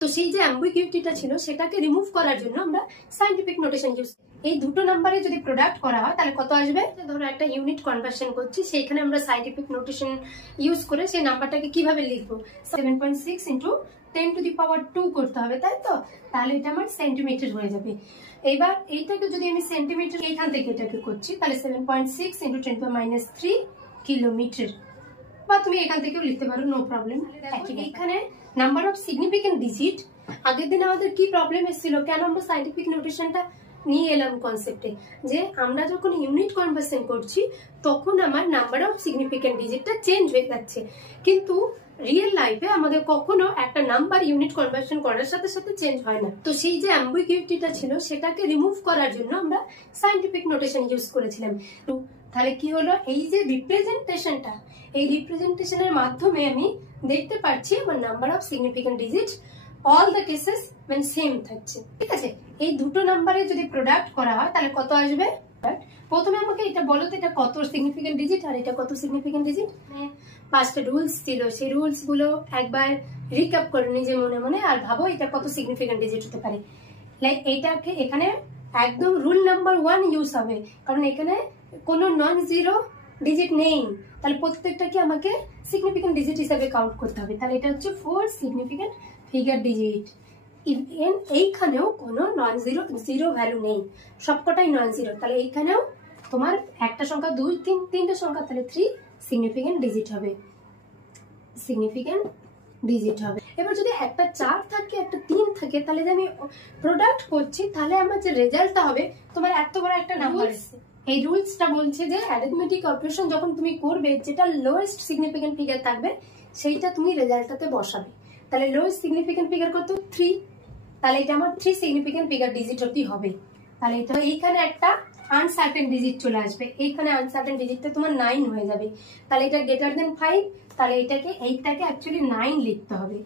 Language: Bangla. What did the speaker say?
তো সেই যে অ্যাম্বিগুইটিটা ছিল সেটাকে রিমুভ করার জন্য আমরা সায়েন্টিফিক নোটেশন ইউজ। এই দুটো নাম্বারে যদি প্রোডাক্ট করা হয় তাহলে কত আসবে? ধরো একটা ইউনিট কনভার্সন করছি, সেইখানে আমরা সায়েন্টিফিক নোটেশন ইউজ করে সেই নাম্বারটাকে কিভাবে লিখবো? 7.6 ইন্টু 10⁻² করতে হবে, তাই তো? তাহলে এটা আমার সেন্টিমিটার হয়ে যাবে। এবার এইটাকে যদি আমি সেন্টিমিটার এইখান থেকে এটাকে করছি তাহলে 7.6 ইন্টু 10⁻³ কিলোমিটার, বা তুমি এখান থেকেও লিখতে পারো, নো প্রবলেম। এখানে নাম্বার অফ সিগনিফিকেন্ট ডিজিট, আগের দিন আমাদের কি প্রবলেম এসেছিল, কেন আমরা সায়েন্টিফিক নোটেশনটা নিয়ে এলাম কনসেপ্টে, যে আমরা যখন ইউনিট কনভার্সন করছি তখন আমার নাম্বার অফ সিগনিফিকেন্ট ডিজিটটা চেঞ্জ হয়ে যাচ্ছে, কিন্তু রিয়েল লাইফে আমাদের কখনো একটা নাম্বার ইউনিট কনভার্সন করার সাথে সাথে চেঞ্জ হয় না। তো সেই যে অ্যাম্বিগুইটিটা ছিল সেটাকে রিমুভ করার জন্য আমরা সায়েন্টিফিক নোটেশন ইউজ করেছিলাম। তাহলে কি হলো, এই যে রিপ্রেজেন্টেশনটা, এই রিপ্রেজেন্টেশনের মাধ্যমে আমি দেখতে পাচ্ছি আমার number of significant digit all the cases মানে সেম থাকছে, ঠিক আছে? এই দুটো নাম্বারে যদি প্রোডাক্ট করা হয় তাহলে কত আসবে? প্রথমে আমাকে এটা বলো তো, এটা কত সিগনিফিকেন্ট ডিজিট আর এটা কত সিগনিফিকেন্ট ডিজিট। পাঁচটা রুলস ছিল, সেই রুলস গুলো একবার রিক্যাপ করে নিজে মনে মনে আর ভাবো এটা কত সিগনিফিকেন্ট ডিজিট হতে পারে। লাইক এইটাকে এখানে একদম রুল নাম্বার 1 ইউজ হবে, কারণ এখানে কোনো নন জিরো ডিজিট নেই, তাহলে প্রত্যেকটাকে আমাকে সিগনিফিকেন্ট ডিজিট হিসেবে কাউন্ট করতে হবে। তাহলে এটা হচ্ছে 4 সিগনিফিকেন্ট ফিগার ডিজিট। এইখানেও কোনো নন জিরো ভ্যালু নেই, সবকটাই নন জিরো। তাহলে এইখানেও তোমার একটা সংখ্যা 2 3 তিনটে সংখ্যা, তাহলে 3 সিগনিফিকেন্ট ডিজিট হবে, সিগনিফিকেন্ট ডিজিট হবে। এবার যদি একটা 4 থাকে একটা 3 থাকে, তাহলে যে আমি প্রোডাক্ট করছি তাহলে আমার যে রেজাল্টটা হবে, তোমার এত বড় একটা নাম্বার আসছে। এই রুলসটা বলছে যে অ্যারিথমেটিক অপারেশন যখন তুমি করবে, যেটা লোয়েস্ট সিগনিফিকেন্ট ফিগার থাকবে সেইটা তুমি রেজাল্টটাতে বসাবে। তাহলে লোয়েস্ট সিগনিফিকেন্ট ফিগার কত? 3। তাহলে এটা আমার 3 সিগনিফিকেন্ট ফিগার ডিজিট অবধি হবে। তাহলে এটা এইখানে একটা আনসার্টেন ডিজিট চলে আসবে, এইখানে আনসার্টেন ডিজিটটা তোমার 9 হয়ে যাবে। তাহলে এটা গ্রেটার দেন 5, তাহলে এইটাকে অ্যাকচুয়ালি 9 লিখতে হবে।